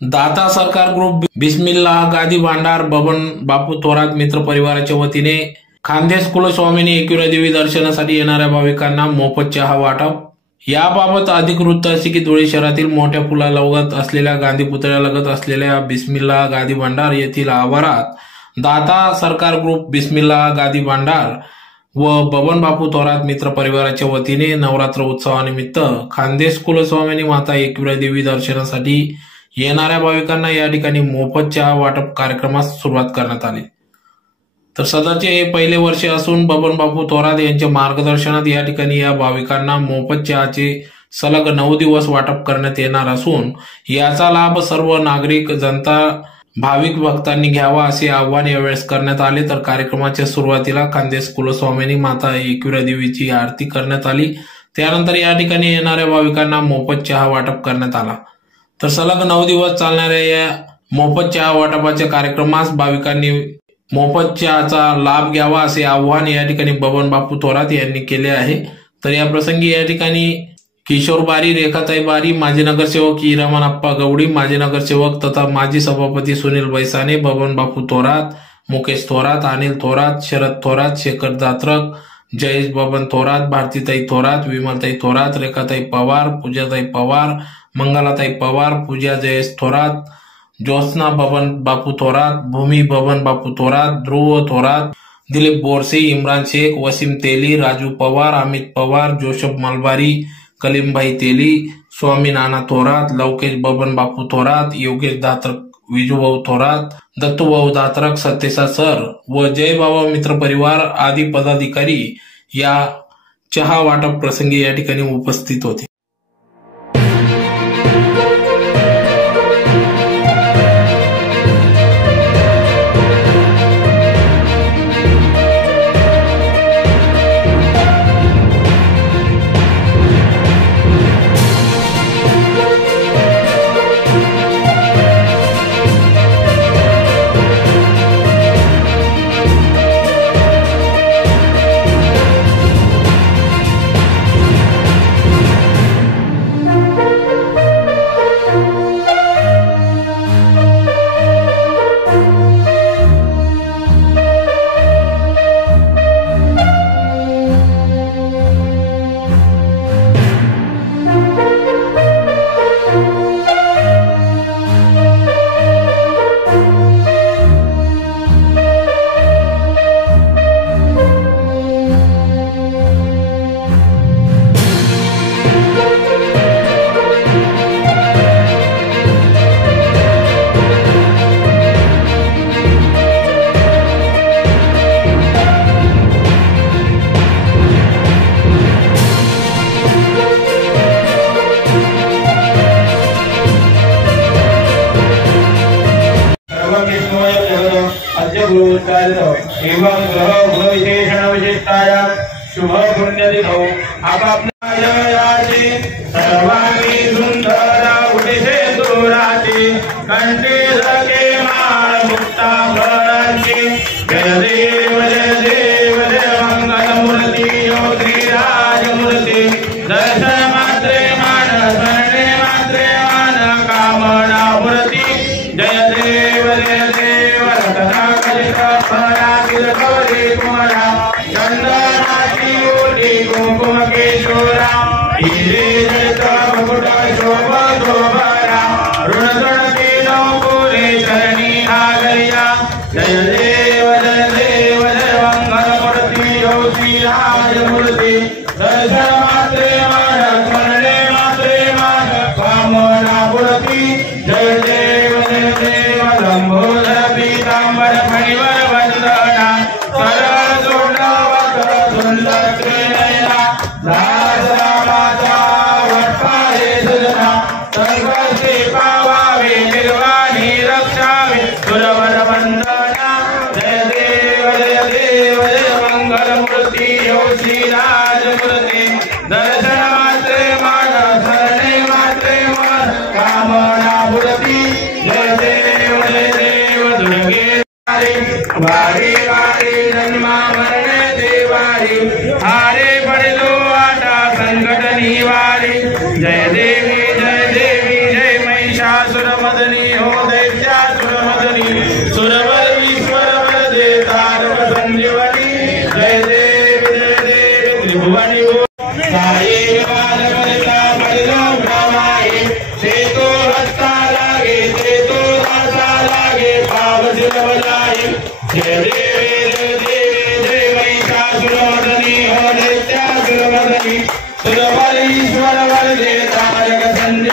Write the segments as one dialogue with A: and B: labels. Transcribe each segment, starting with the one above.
A: दाता सरकार ग्रुप बिस्मिल्ला गादी भांडार बबन बापू थोरात मित्र परिवाराच्या वतीने खानदेश कुलस्वामिनी एकविरा देवी दर्शनासाठी येणाऱ्या भाविकांना मोफत चहा वाटप. याबाबत अधिक वृत्त असे की धुळे शहरातील मोठ्या पुलालगत असलेल्या गांधी पुतळ्यालगत असलेल्या बिस्मिल्ला गादी भांडार येथील आवारात दाता सरकार ग्रुप बिस्मिल्ला गादी भांडार व बबन बापू थोरात मित्र परिवाराच्या वतीने नवरात्र उत्सवानिमित्त खानदेश कुलस्वामिनी माता एकविरा देवी दर्शनासाठी येणाऱ्या भाविकांना या ठिकाणी मोफत चहा वाटप कार्यक्रमास सुरुवात करण्यात आली. तर सदाचे हे पहिले वर्ष असून बबन बापू थोरात यांच्या मार्गदर्शनात या ठिकाणी या भाविकांना मोफत चहाचे सलग नऊ दिवस वाटप करण्यात येणार असून याचा लाभ सर्व नागरिक जनता भाविक भक्तांनी घ्यावा असे आव्हान यावेळेस करण्यात आले. तर कार्यक्रमाच्या सुरुवातीला खानदेश कुलस्वामिनी माता एकविरा देवीची आरती करण्यात आली. त्यानंतर या ठिकाणी येणाऱ्या भाविकांना मोफत चहा वाटप करण्यात आला. तर सलग नऊ दिवस चालणाऱ्या या मोफत चहा वाटपाच्या कार्यक्रमास भाविकांनी मोफत चहाचा लाभ घ्यावा असे आव्हान या ठिकाणी बबन बापू थोरात यांनी केले आहे. तर या प्रसंगी या ठिकाणी किशोर बारी रेखाताई बारी माजी नगरसेवक हिरामनप्पा गवडी माजी नगरसेवक तथा माजी सभापती सुनील बैसाने बबन बापू थोरात मुकेश थोरात अनिल थोरात शरद थोरात शेखर जात्रक जयेश बबन थोरात भारतीताई थोरात विमलताई थोरात रेखाताई पवार पूजाताई पवार मंगलाताई पवार पूजा जयेश थोरात ज्योत्ना बबन बापू थोरात भूमी बबन बापू थोरात ध्रुव थोरात दिलीप बोरसे इम्रान शेख वसीम तेली राजू पवार अमित पवार जोशफ मलबारी कलीमभाई तेली स्वामी नाना थोरात लवकेश बबन बापू थोरात योगेश दात्रक विजूभाऊ थोरात दत्तूभाऊ दात्रक सत्यसा सर व जय बाबा मित्र परिवार आदी पदाधिकारी या चहा वाटप प्रसंगी या ठिकाणी उपस्थित होते.
B: गुरुकार्य ग्रह गुणविशेषण विशिष्टाय शुभ पुण्यतिथौ आपापनायाची सर्वांनी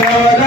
B: कुलस्वामिनी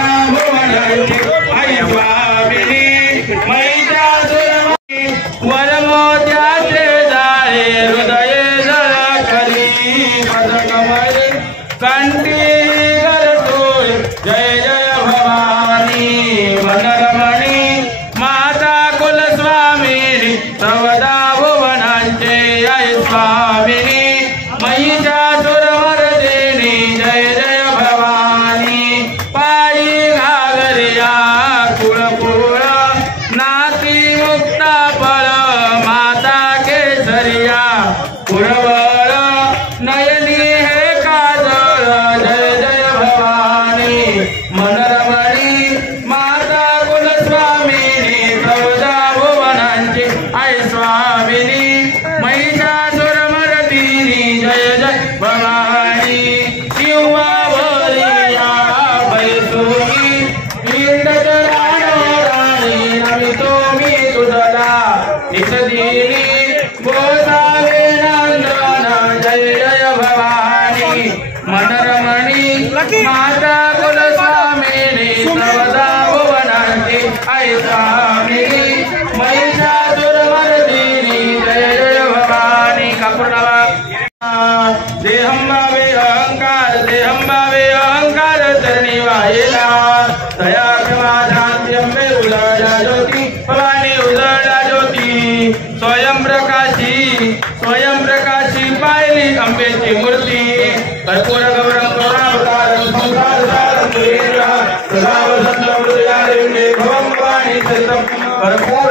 B: सततं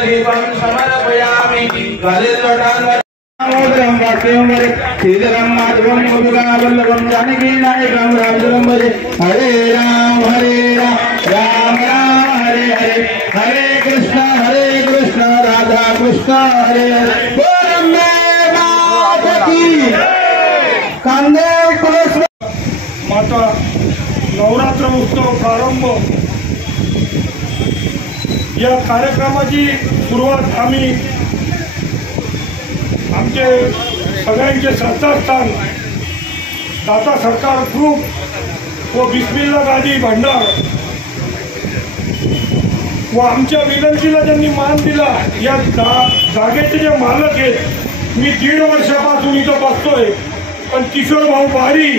B: कर्पूर समर्पयामि गलिलोटान् दामोदरं श्रीधरं माधवं मधुगावल्लभं जानकी नायकं हरे राम हरे राम राम राम हरे हरे हरे कृष्ण हरे कृष्ण राधा कृष्ण हरे हरे कांदे
C: माता नवरात्र उत्सव प्रारंभ या कार्यक्रमाची सुरुवात आम्ही आमचे सगळ्यांचे श्रद्धास्थान दाता सरकार ग्रुप व बिस्मिल्ला गादी भंडार व आमच्या विनंतीला ज्यांनी मान दिला या जा जागेचे जे मालक आहेत मी दीड वर्षापासून इथं बसतोय. पण किशोर भाऊ बारी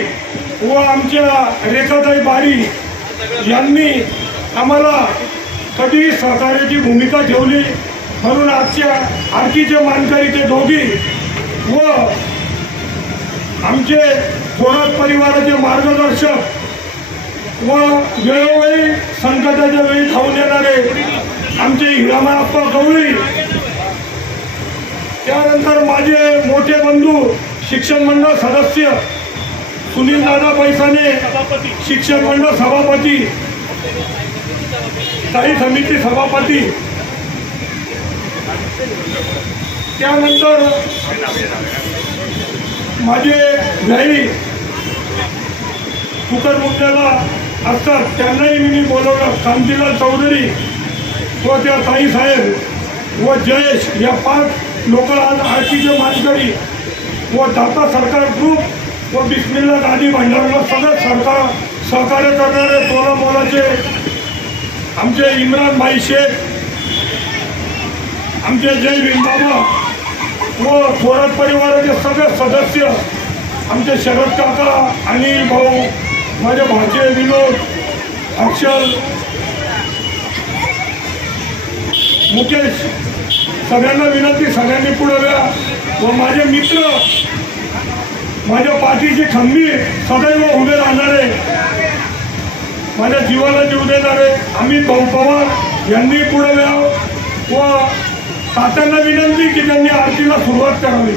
C: व आमच्या रेखाताई बारी यांनी आम्हाला कधी सहकार्याची भूमिका ठेवली म्हणून आजच्या आरतीचे मानकरी ते दोघी व आमचे थोरात परिवाराचे मार्गदर्शक व वेळोवेळी संकटाच्या वेळी धावून येणारे आमचे हिरामाप्पा गवळी त्यानंतर माझे मोठे बंधू शिक्षण मंडळ सदस्य सुनील दादा पैसाने शिक्षण मंडळ सभापती स्थायी समिती सभापती. त्यानंतर माझे व्याई कुकर मुद्द्याला असतात त्यांनाही मी बोलवलं. कांतीलाल चौधरी व त्या ताई साहेब व जयेश या पाच लोक आज आरतीचे मानकरी व दाता सरकार ग्रुप व बिस्मिल्ला गादी भंडारला सगळं सरकार सहकार्य करणारे तोला मोलाचे आमचे इम्रान भाई शेख आमचे जय भीमबाबा व थोरात परिवाराचे सगळे सदस्य आमचे शरद काका अनिल भाऊ माझे भाचे विनोद अक्षर मुकेश सगळ्यांना विनंती सगळ्यांनी पुढे व्या व माझे मित्र माझ्या पाठीचे खंबीर सदैव उभे राहणारे माझ्या जीवाला जीव देणारे अमित भाऊ पवार यांनी पुढे यावं व तात्यांना विनंती की त्यांनी आरतीला सुरुवात करावी.